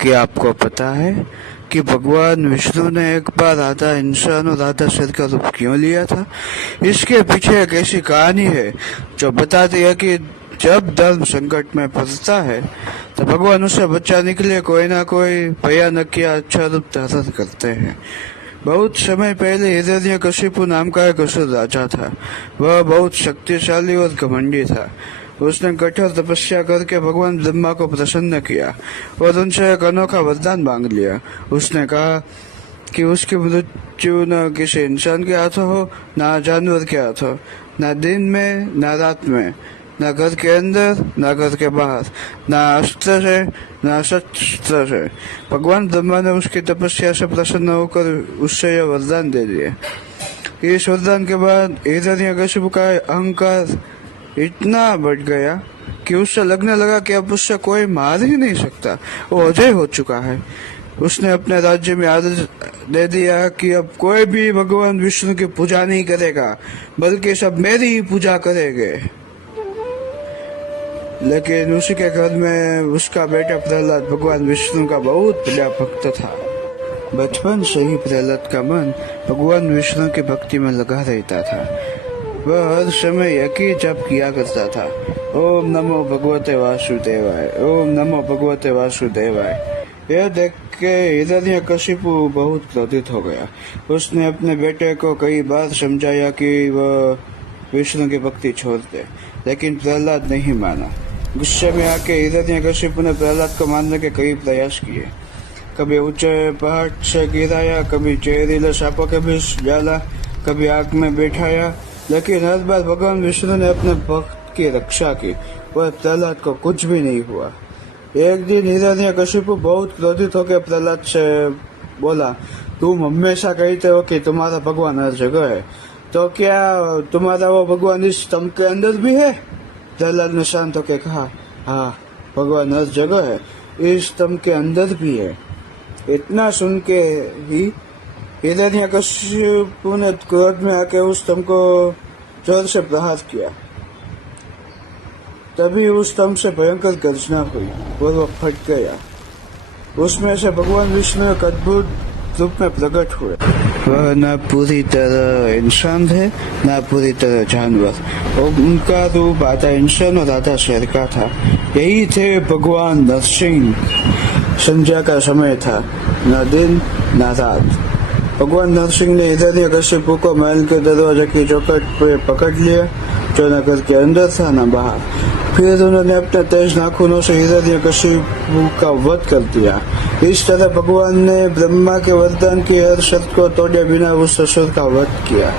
क्या आपको पता है कि भगवान विष्णु ने एक बार आधा इंसान और आधा शेर का रूप क्यों लिया था? इसके पीछे एक ऐसी कहानी है जो बताती है कि जब धर्म संकट में फंसता है तो भगवान उसे बचाने के लिए कोई ना कोई भयानक या अच्छा रूप धारण करते हैं। बहुत समय पहले हिरण्यकशिपु नाम का एक असुर राजा था। वह बहुत शक्तिशाली और घमंडी था। उसने कठोर तपस्या करके भगवान ब्रह्मा को प्रसन्न किया और उनसे एक अनोखा वरदान मांग लिया। उसने कहा कि उसकी मृत्यु न किसी इंसान के हाथों हो, न जानवर के हाथों, न दिन में न रात में, न घर के अंदर न घर के बाहर, न अस्त्र से न शस्त्र से। भगवान ब्रह्मा ने उसकी तपस्या से प्रसन्न होकर उससे यह वरदान दे दिया। इस वरदान के बाद हिरण्यकशिपु का अहंकार इतना बढ़ गया कि उससे लगने लगा कि अब उससे कोई मार ही नहीं सकता, वो अजय हो चुका है। उसने अपने राज्य में आदेश दे दिया कि अब कोई भी भगवान विष्णु की पूजा नहीं करेगा, बल्कि सब मेरी ही पूजा करेंगे। लेकिन उसी के घर में उसका बेटा प्रहलाद भगवान विष्णु का बहुत बड़ा भक्त था। बचपन से ही प्रहलाद का मन भगवान विष्णु की भक्ति में लगा रहता था। वह हर समय एक ही जप किया करता था, ओम नमो भगवते वासुदेवाय, ओम नमो भगवते वासुदेवाय। यह देख के हिरण्यकशिपु बहुत क्रोधित हो गया। उसने अपने बेटे को कई बार समझाया कि वह विष्णु की भक्ति छोड़ दे, लेकिन प्रहलाद नहीं माना। गुस्से में आके हिरण्यकशिपु ने प्रहलाद को मारने के कई प्रयास किए। कभी ऊंचे पहाड़ से गिराया, कभी जहरीले सांपों के बीच डाला, कभी आग में बैठाया, लेकिन हर बार भगवान विष्णु ने अपने भक्त की रक्षा की और प्रहलाद को कुछ भी नहीं हुआ। एक दिन हिरण्यकशिपु बहुत क्रोधित होकर प्रहलाद से बोला, तुम हमेशा कहते हो कि तुम्हारा भगवान हर जगह है, तो क्या तुम्हारा वो भगवान इस स्तंभ के अंदर भी है? प्रहलाद ने शांत होकर कहा, हाँ, भगवान हर जगह है, इस स्तंभ के अंदर भी है। इतना सुन के ही हिरण्यकशिपु ने क्रोध में आके उस स्तंभ को जोर से प्रहार किया। तभी उस स्तंभ से भयंकर गर्जना हुई और वह फट गया। उसमें से भगवान विष्णु एक अद्भुत रूप में प्रकट हुए। वह न पूरी तरह इंसान थे, न पूरी तरह जानवर, और उनका रूप आधा इंसान और आधा शेर का था। यही थे भगवान नरसिंह। संध्या का समय था, न दिन न रात। भगवान नरसिंह ने हिरण्यकशिपु को महल के दरवाजे की चौखट पे पकड़ लिया, जो न घर के अंदर था न बाहर। फिर उन्होंने अपने तेज नाखूनों से हिरण्यकशिपु का वध कर दिया। इस तरह भगवान ने ब्रह्मा के वरदान की हर शर्त को तोड़े बिना उस असुर का वध किया।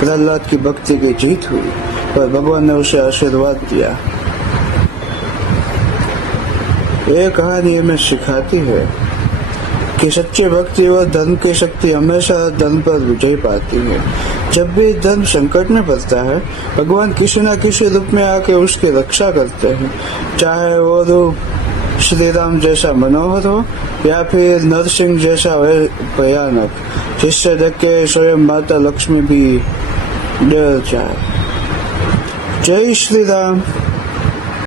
प्रहलाद की भक्ति की जीत हुई और भगवान ने उसे आशीर्वाद दिया। ये कहानी हमें सिखाती है कि सच्ची भक्ति और धर्म की शक्ति हमेशा धर्म पर विजय पाती है। जब भी धर्म संकट में पड़ता है, भगवान किसी न किसी रूप में आके उसकी रक्षा करते हैं, चाहे वो रूप श्री राम जैसा मनोहर हो या फिर नरसिंह जैसा भयानक, जिससे देख के स्वयं माता लक्ष्मी भी डर जाए। जय श्री राम।